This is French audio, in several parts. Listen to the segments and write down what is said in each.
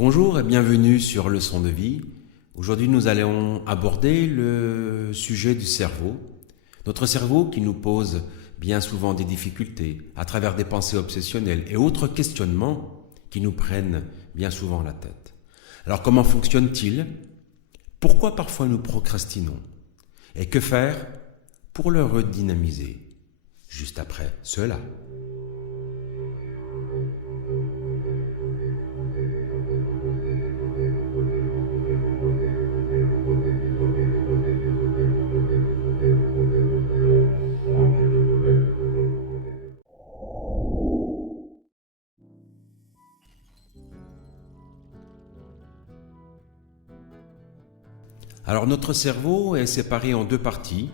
Bonjour et bienvenue sur Leçon de vie. Aujourd'hui, nous allons aborder le sujet du cerveau. Notre cerveau qui nous pose bien souvent des difficultés à travers des pensées obsessionnelles et autres questionnements qui nous prennent bien souvent la tête. Alors comment fonctionne-t-il? Pourquoi parfois nous procrastinons? Et que faire pour le redynamiser? Juste après cela. Alors notre cerveau est séparé en deux parties.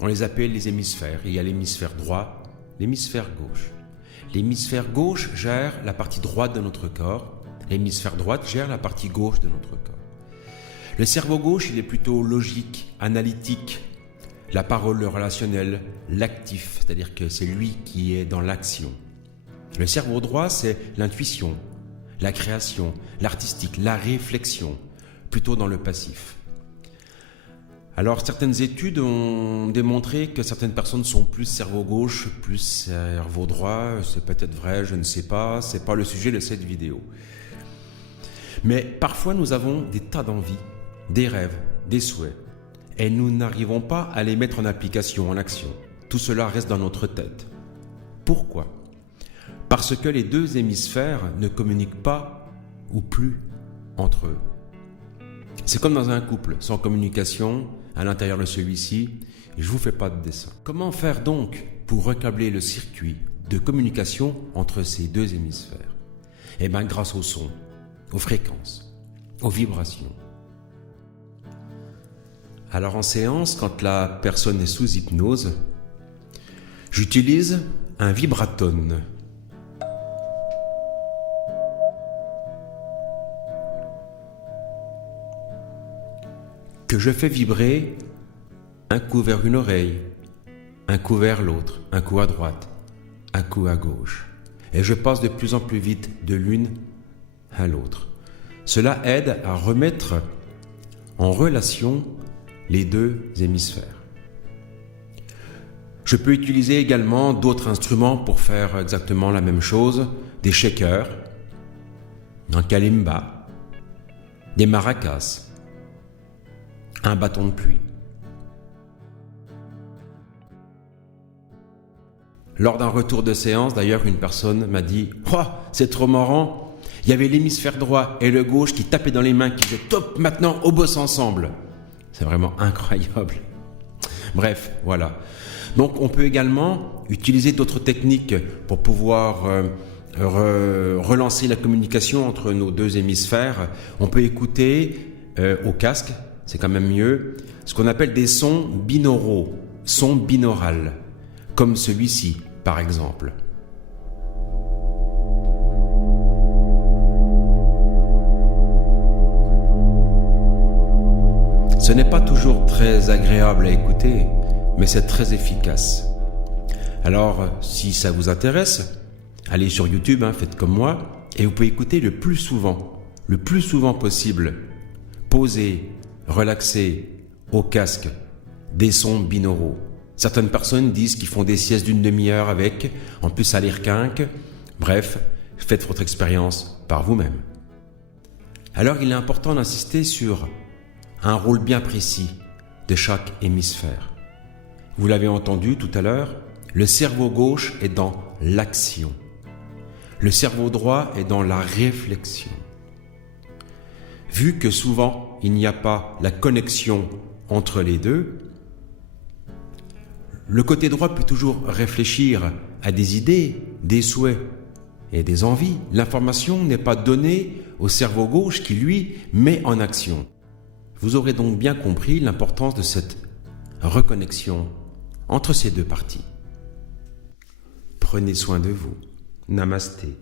On les appelle les hémisphères. Il y a l'hémisphère droit, l'hémisphère gauche. L'hémisphère gauche gère la partie droite de notre corps. L'hémisphère droite gère la partie gauche de notre corps. Le cerveau gauche, il est plutôt logique, analytique. La parole, le relationnel, l'actif, c'est-à-dire que c'est lui qui est dans l'action. Le cerveau droit, c'est l'intuition, la création, l'artistique, la réflexion, plutôt dans le passif. Alors, certaines études ont démontré que certaines personnes sont plus cerveau gauche, plus cerveau droit. C'est peut-être vrai, je ne sais pas. C'est pas le sujet de cette vidéo. Mais parfois, nous avons des tas d'envies, des rêves, des souhaits. Et nous n'arrivons pas à les mettre en application, en action. Tout cela reste dans notre tête. Pourquoi? Parce que les deux hémisphères ne communiquent pas ou plus entre eux. C'est comme dans un couple, sans communication, à l'intérieur de celui-ci, je ne vous fais pas de dessin. Comment faire donc pour recabler le circuit de communication entre ces deux hémisphères? Eh bien, grâce au son, aux fréquences, aux vibrations. Alors en séance, quand la personne est sous hypnose, j'utilise un vibratone. Que je fais vibrer un coup vers une oreille, un coup vers l'autre, un coup à droite, un coup à gauche. Et je passe de plus en plus vite de l'une à l'autre. Cela aide à remettre en relation les deux hémisphères. Je peux utiliser également d'autres instruments pour faire exactement la même chose, des shakers, un kalimba, des maracas, un bâton de pluie. Lors d'un retour de séance, d'ailleurs, une personne m'a dit « Oh, c'est trop marrant, il y avait l'hémisphère droit et le gauche qui tapaient dans les mains, qui disaient « Top, maintenant, on bosse ensemble !» C'est vraiment incroyable. Bref, voilà. Donc, on peut également utiliser d'autres techniques pour pouvoir relancer la communication entre nos deux hémisphères. On peut écouter au casque, c'est quand même mieux, ce qu'on appelle des sons binauraux, sons binaurales, comme celui-ci, par exemple. Ce n'est pas toujours très agréable à écouter, mais c'est très efficace. Alors, si ça vous intéresse, allez sur YouTube, faites comme moi, et vous pouvez écouter le plus souvent possible. Posez, relaxez, au casque, des sons binauraux. Certaines personnes disent qu'ils font des siestes d'une demi-heure avec, en plus ça les requinque. Bref, faites votre expérience par vous-même. Alors il est important d'insister sur un rôle bien précis de chaque hémisphère. Vous l'avez entendu tout à l'heure, le cerveau gauche est dans l'action. Le cerveau droit est dans la réflexion. Vu que souvent il n'y a pas la connexion entre les deux, le côté droit peut toujours réfléchir à des idées, des souhaits et des envies. L'information n'est pas donnée au cerveau gauche qui, lui, met en action. Vous aurez donc bien compris l'importance de cette reconnexion entre ces deux parties. Prenez soin de vous. Namasté.